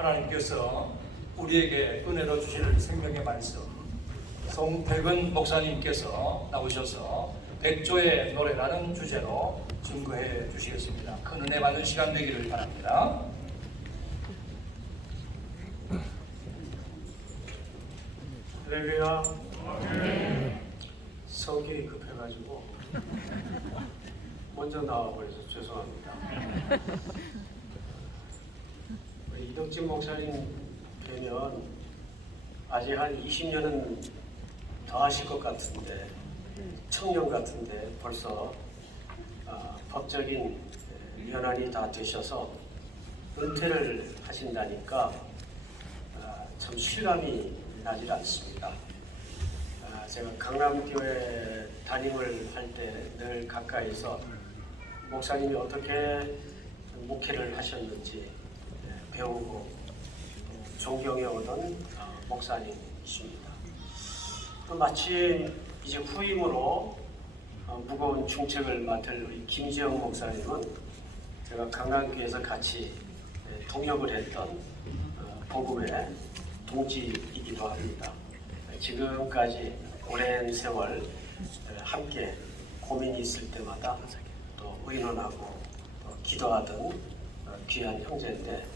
하나님께서 우리에게 은혜로 주실 생명의 말씀, 송태근 목사님께서 나오셔서 백조의 노래라는 주제로 증거해 주시겠습니다. 큰 은혜 받는 시간 되기를 바랍니다. 할렐루야. 성격이 급해가지고 먼저 나와버려서 죄송합니다. 이덕진 목사님 뵈면 아직 한 20년은 더 하실 것 같은데, 청년 같은데 벌써 법적인 연한이 다 되셔서 은퇴를 하신다니까 참 실감이 나질 않습니다. 제가 강남교회 담임을 할 때 늘 가까이서 목사님이 어떻게 목회를 하셨는지 배우고 존경해 오던 목사님이십니다. 또 마침 이제 후임으로 무거운 중책을 맡을 우리 김지영 목사님은 제가 강남교회에서 같이 동역을 했던 복음의 동지이기도 합니다. 지금까지 오랜 세월 함께 고민이 있을 때마다 또 의논하고 기도하던 귀한 형제인데,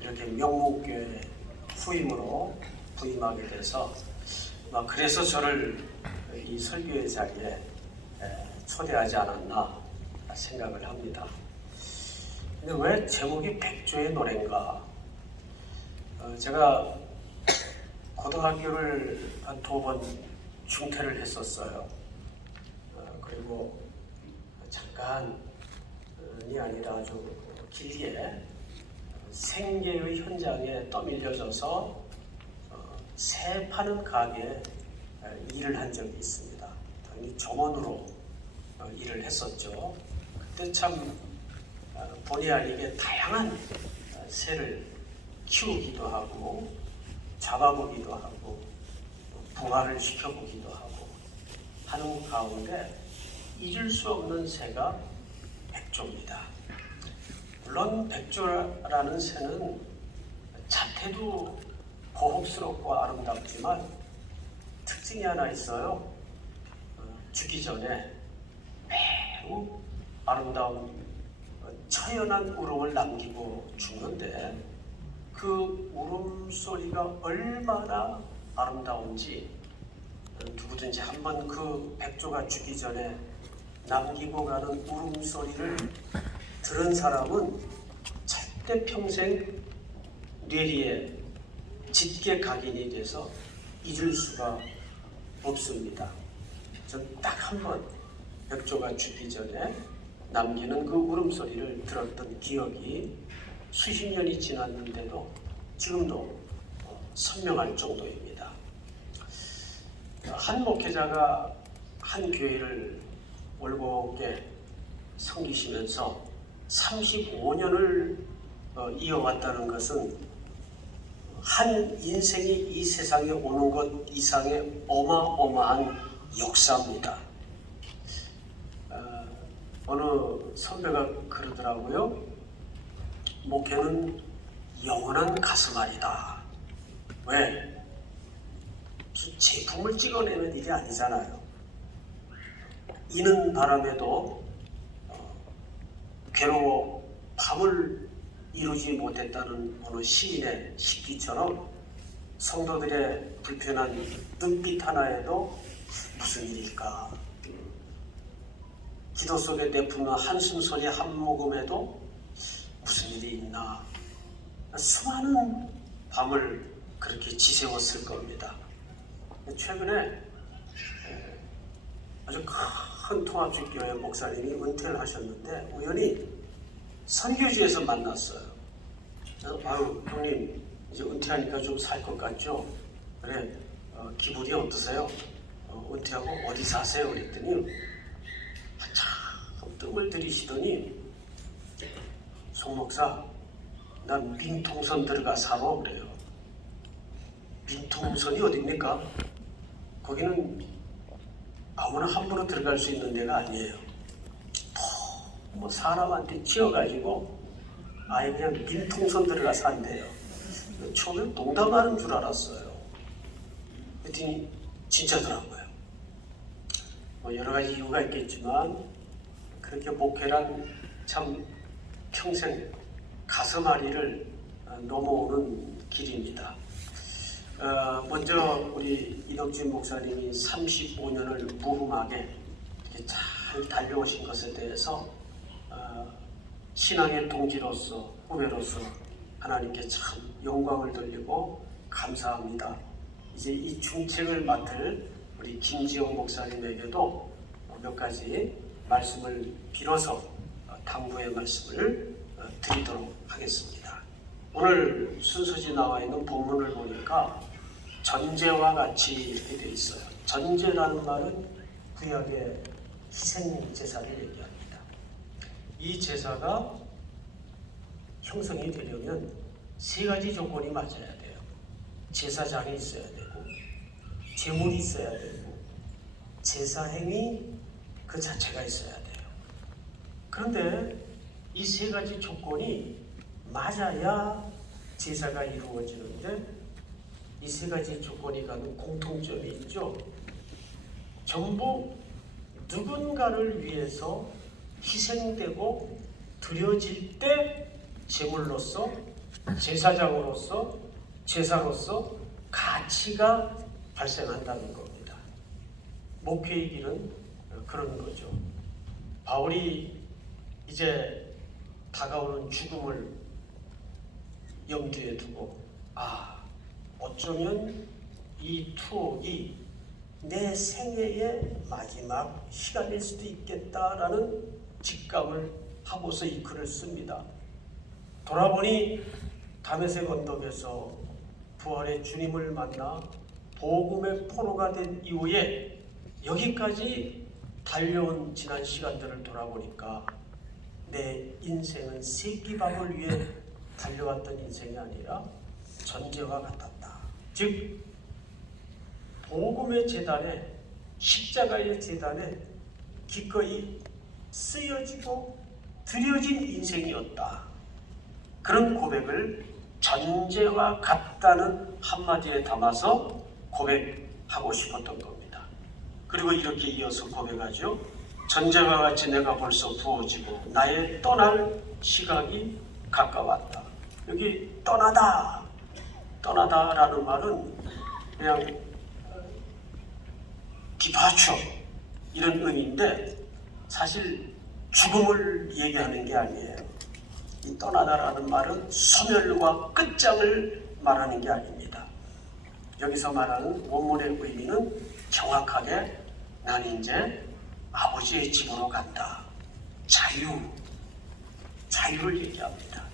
이렇게 명목교회 후임으로 부임하게 돼서 그래서 저를 이 설교의 자리에 초대하지 않았나 생각을 합니다. 근데 왜 제목이 백조의 노래인가? 제가 고등학교를 한 2번 중퇴를 했었어요. 그리고 잠깐이 아니라 아주 길게 생계의 현장에 떠밀려져서 새 파는 가게에 일을 한 적이 있습니다. 당연히 점원으로 일을 했었죠. 그때 참 본의 아니게 다양한 새를 키우기도 하고 잡아보기도 하고 부화를 시켜보기도 하고 하는 가운데 잊을 수 없는 새가 백조입니다. 물론 백조라는 새는 자태도 고혹스럽고 아름답지만 특징이 하나 있어요. 죽기 전에 매우 아름다운 처연한 울음을 남기고 죽는데, 그 울음소리가 얼마나 아름다운지 누구든지 한번 그 백조가 죽기 전에 남기고 가는 울음소리를 들은 사람은 절대 평생 뇌리에 짙게 각인이 돼서 잊을 수가 없습니다. 전 딱 한 번 백조가 죽기 전에 남기는 그 울음소리를 들었던 기억이 수십 년이 지났는데도 지금도 선명할 정도입니다. 한 목회자가 한 교회를 올곧게 섬기시면서 35년을 이어왔다는 것은 한 인생이 이 세상에 오는 것 이상의 어마어마한 역사입니다. 어느 선배가 그러더라고요. 목회는 영원한 가슴앓이다. 왜? 제품을 찍어내는 일이 아니잖아요. 이는 바람에도 괴로워 밤을 이루지 못했다는 어느 시인의 시기처럼 성도들의 불편한 눈빛 하나에도 무슨 일일까? 기도 속에 내뿜는 한숨 소리 한 모금에도 무슨 일이 있나? 수많은 밤을 그렇게 지새웠을 겁니다. 최근에 아주 큰 통합주교회 목사님이 은퇴를 하셨는데 우연히 선교지에서 만났어요. 그래서 형님 이제 은퇴하니까 좀 살 것 같죠? 그래, 기분이 어떠세요? 은퇴하고 어디 사세요? 그랬더니 참 뜸을 들이시더니, 송 목사, 난 민통선 들어가 살아 그래요. 민통선이 어딥니까? 거기는 아무나 함부로 들어갈 수 있는 데가 아니에요. 뭐 사람한테 치여가지고 아예 그냥 민통선 들어가 산대요. 처음에 농담하는 줄 알았어요. 그랬더니 진짜더라고요. 뭐 여러 가지 이유가 있겠지만 그렇게 목회란 참 평생 가슴 아리를 넘어오는 길입니다. 먼저 우리 이덕진 목사님이 35년을 무흠하게 이렇게 잘 달려오신 것에 대해서 신앙의 동지로서 후배로서 하나님께 참 영광을 돌리고 감사합니다. 이제 이 중책을 맡을 우리 김지영 목사님에게도 몇 가지 말씀을 빌어서 당부의 말씀을 드리도록 하겠습니다. 오늘 순서지 나와 있는 본문을 보니까 전제와 같이 이렇게 되어 있어요. 전제라는 말은 구약의 희생 제사를 얘기합니다. 이 제사가 형성이 되려면 세 가지 조건이 맞아야 돼요. 제사장이 있어야 되고, 제물이 있어야 되고, 제사행위 그 자체가 있어야 돼요. 그런데 이 세 가지 조건이 맞아야 제사가 이루어지는데 이 세 가지 조건이 갖는 공통점이 있죠. 전부 누군가를 위해서 희생되고 드려질 때 제물로서, 제사장으로서, 제사로서 가치가 발생한다는 겁니다. 목회의 길은 그런 거죠. 바울이 이제 다가오는 죽음을 염두에 두고 어쩌면 이 투옥이 내 생애의 마지막 시간일 수도 있겠다라는 직감을 하고서 이 글을 씁니다. 돌아보니 다메섹 언덕에서 부활의 주님을 만나 복음의 포로가 된 이후에 여기까지 달려온 지난 시간들을 돌아보니까 내 인생은 세끼밥을 위해 달려왔던 인생이 아니라 전제와 같았다. 즉 복음의 제단에, 십자가의 제단에 기꺼이 쓰여지고 드려진 인생이었다. 그런 고백을 전제와 같다는 한마디에 담아서 고백하고 싶었던 겁니다. 그리고 이렇게 이어서 고백하죠. 전제와 같이 내가 벌써 부어지고 나의 떠날 시각이 가까웠다. 여기 떠나다라는 말은 그냥 디파처 이런 의미인데 사실 죽음을 얘기하는 게 아니에요. 이 떠나다라는 말은 소멸과 끝장을 말하는 게 아닙니다. 여기서 말하는 원문의 의미는 정확하게 난 이제 아버지의 집으로 간다. 자유를 얘기합니다.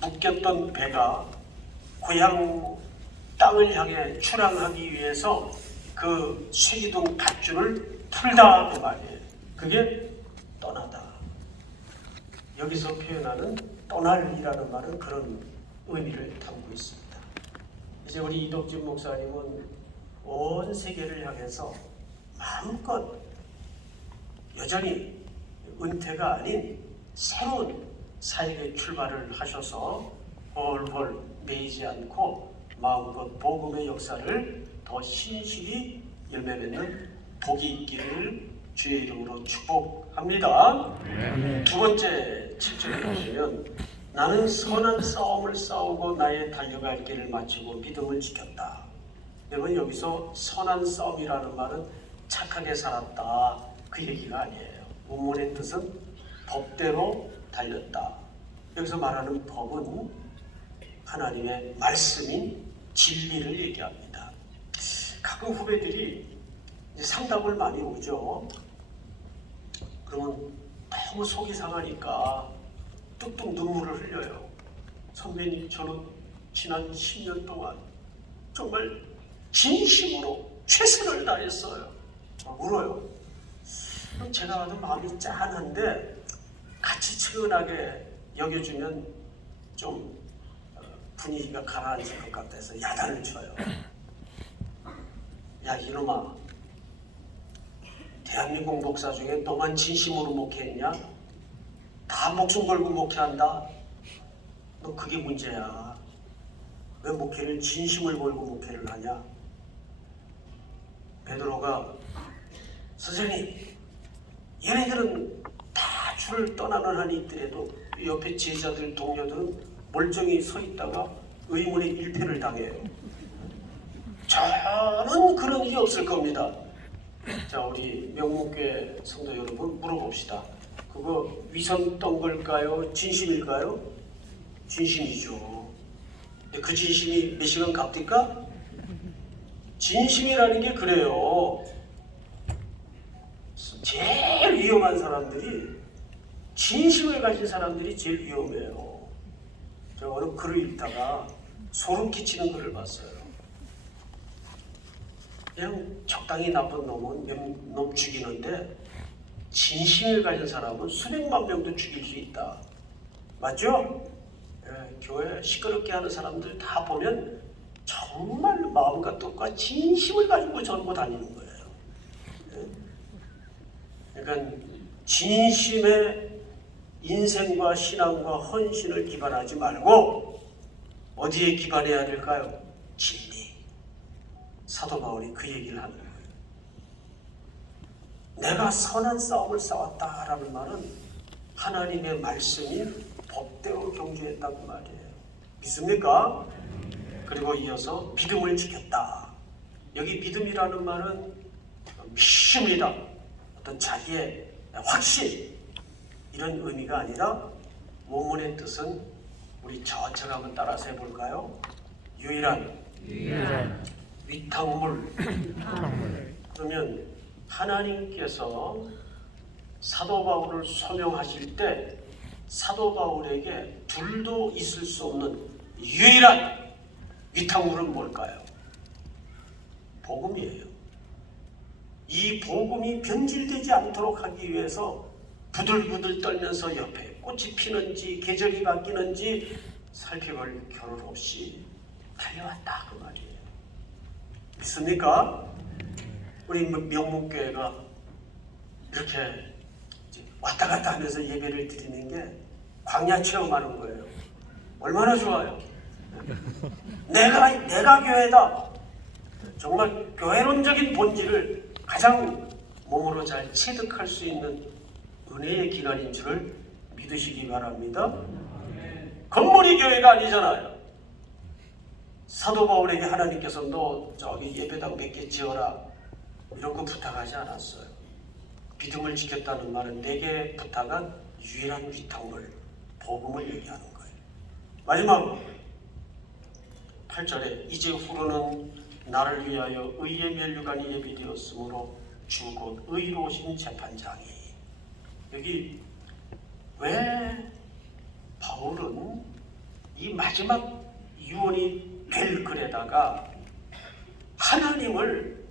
묶였던 배가 고향 땅을 향해 출항하기 위해서 그 쇠기둥 밧줄을 풀다 그 말이에요. 그게 떠나다. 여기서 표현하는 떠날이라는 말은 그런 의미를 담고 있습니다. 이제 우리 이덕진 목사님은 온 세계를 향해서 마음껏 여전히 은퇴가 아닌 새로운 사역의 출발을 하셔서 홀홀 매이지 않고 마음껏 복음의 역사를 더 신실히 열매 맺는 복이 있기를 주의 이름으로 축복합니다. 두 번째 7절에 보시면 나는 선한 싸움을 싸우고 나의 달려갈 길을 마치고 믿음을 지켰다. 여러분 여기서 선한 싸움이라는 말은 착하게 살았다 그 얘기가 아니에요. 원문의 뜻은 법대로 달렸다. 여기서 말하는 법은 하나님의 말씀인 진리를 얘기합니다. 가끔 후배들이 이제 상담을 많이 오죠. 그러면 너무 속이 상하니까 뚝뚝 눈물을 흘려요. 선배님, 저는 지난 10년 동안 정말 진심으로 최선을 다했어요. 울어요. 그럼 제가 봐도 마음이 짠한데 같이 측은하게 여겨주면 좀 분위기가 가라앉을 것 같아서 야단을 쳐요. 야 이놈아, 대한민국 목사 중에 너만 진심으로 목회했냐? 다 목숨 걸고 목회한다? 너 그게 문제야. 왜 목회를 진심을 걸고 목회를 하냐? 베드로가 선생님, 얘네들은 다 주를 떠나는 한이 있더라도 옆에 제자들 동료들은 멀쩡히 서 있다가 의문의 일패를 당해요. 저는 그런 일이 없을 겁니다. 자, 우리 명목교회 성도 여러분 물어봅시다. 그거 위선 떤 걸까요? 진심일까요? 진심이죠. 근데 그 진심이 몇 시간 갑니까? 진심이라는 게 그래요. 제일 위험한 사람들이, 진심을 가진 사람들이 제일 위험해요. 제가 어느 글을 읽다가 소름 끼치는 글을 봤어요. 그냥 적당히 나쁜 놈은 몇 놈 죽이는데 진심을 가진 사람은 수백만 명도 죽일 수 있다. 맞죠? 예, 교회 시끄럽게 하는 사람들 다 보면 정말 마음과 뜻과 진심을 가지고 전고 다니는 거예요. 예? 그러니까 진심의 인생과 신앙과 헌신을 기반하지 말고 어디에 기반해야 될까요? 진리. 사도 바울이 그 얘기를 하는 거예요. 내가 선한 싸움을 싸웠다라는 말은 하나님의 말씀이 법대로 경주했다고 말이에요. 믿습니까? 그리고 이어서 믿음을 지켰다. 여기 믿음이라는 말은 믿습니다. 어떤 자기의 확신 이런 의미가 아니라 원문의 뜻은 우리 저처럼 한번 따라서 해볼까요? 유일한 위탁물. 그러면 하나님께서 사도 바울을 소명하실 때 사도 바울에게 둘도 있을 수 없는 유일한 위탁물은 뭘까요? 복음이에요. 이 복음이 변질되지 않도록 하기 위해서 부들부들 떨면서 옆에 꽃이 피는지 계절이 바뀌는지 살펴볼 겨를 없이 달려왔다 그 말이에요. 믿습니까? 우리 명목교회가 이렇게 왔다 갔다 하면서 예배를 드리는 게 광야 체험하는 거예요. 얼마나 좋아요. 내가 교회다. 정말 교회론적인 본질을 가장 몸으로 잘 체득할 수 있는 은혜의 기간인 줄을 믿으시기 바랍니다. 건물이 교회가 아니잖아요. 사도 바울에게 하나님께서 너 저기 예배당 몇 개 지어라 이런 거 부탁하지 않았어요. 믿음을 지켰다는 말은 내게 부탁한 유일한 위탁물 복음을 얘기하는 거예요. 마지막 8절에 이제 후로는 나를 위하여 의의 면류관이 예비되었으므로 주 곧 의로우신 재판장이. 여기 왜 바울은 이 마지막 유언이 될 글에다가 하나님을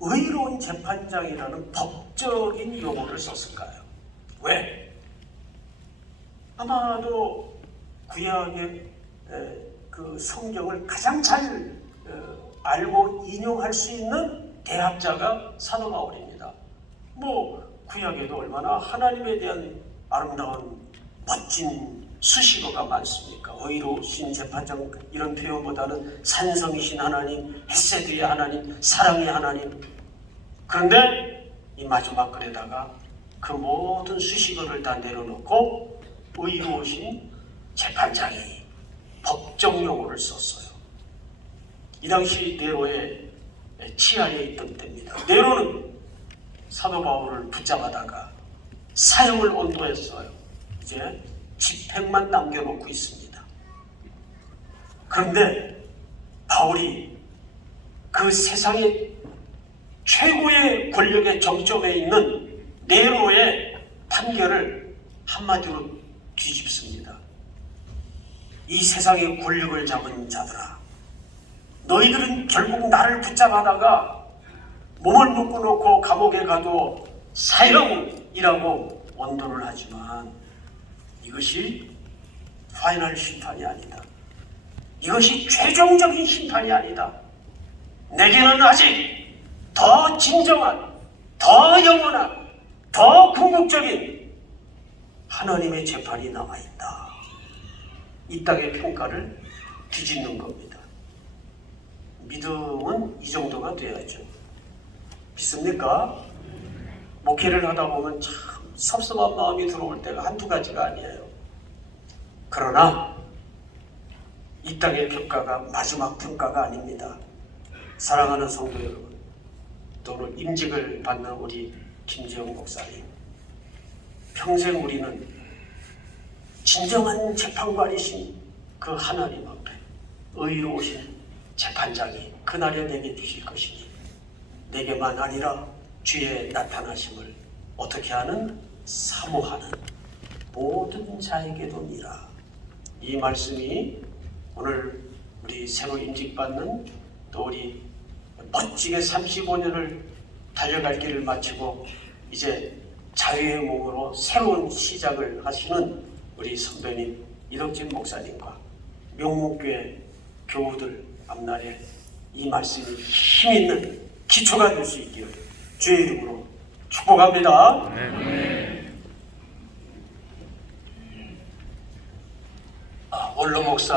의로운 재판장이라는 법적인 용어를 썼을까요? 왜? 아마도 구약의 그 성경을 가장 잘 알고 인용할 수 있는 대학자가 사도 바울입니다. 구약에도 얼마나 하나님에 대한 아름다운 멋진 수식어가 많습니까? 의로우신 재판장 이런 표현보다는 산성이신 하나님, 헤세드의 하나님, 사랑의 하나님. 그런데 이 마지막 글에다가 그 모든 수식어를 다 내려놓고 의로우신 재판장이 법정 용어를 썼어요. 이 당시 네로의 치하에 있던 때입니다. 네로는 사도 바울을 붙잡아다가 사형을 언도했어요. 이제 집행만 남겨놓고 있습니다. 그런데 바울이 그 세상의 최고의 권력의 정점에 있는 네로의 판결을 한마디로 뒤집습니다. 이 세상의 권력을 잡은 자들아, 너희들은 결국 나를 붙잡아다가 몸을 묶어놓고 감옥에 가도 사형이라고 언도를 하지만 이것이 파이널 심판이 아니다. 이것이 최종적인 심판이 아니다. 내게는 아직 더 진정한, 더 영원한, 더 궁극적인 하나님의 재판이 남아있다. 이 땅의 평가를 뒤집는 겁니다. 믿음은 이 정도가 돼야죠. 믿습니까? 목회를 하다 보면 참 섭섭한 마음이 들어올 때가 한두 가지가 아니에요. 그러나 이 땅의 평가가 마지막 평가가 아닙니다. 사랑하는 성도 여러분, 또는 임직을 받는 우리 김지영 목사님, 평생 우리는 진정한 재판관이신 그 하나님 앞에 의로우신 재판장이 그날에 내게 주실 것이니 내게만 아니라 주의 나타나심을 어떻게 하는? 사모하는 모든 자에게도니라. 이 말씀이 오늘 우리 새로 임직받는 또 우리 멋지게 35년을 달려갈 길을 마치고 이제 자유의 몸으로 새로운 시작을 하시는 우리 선배님 이덕진 목사님과 명목교회 교우들 앞날에 이 말씀이 힘있는 기초가 될 수 있기를 주의 이름으로 축복합니다. 원로 목사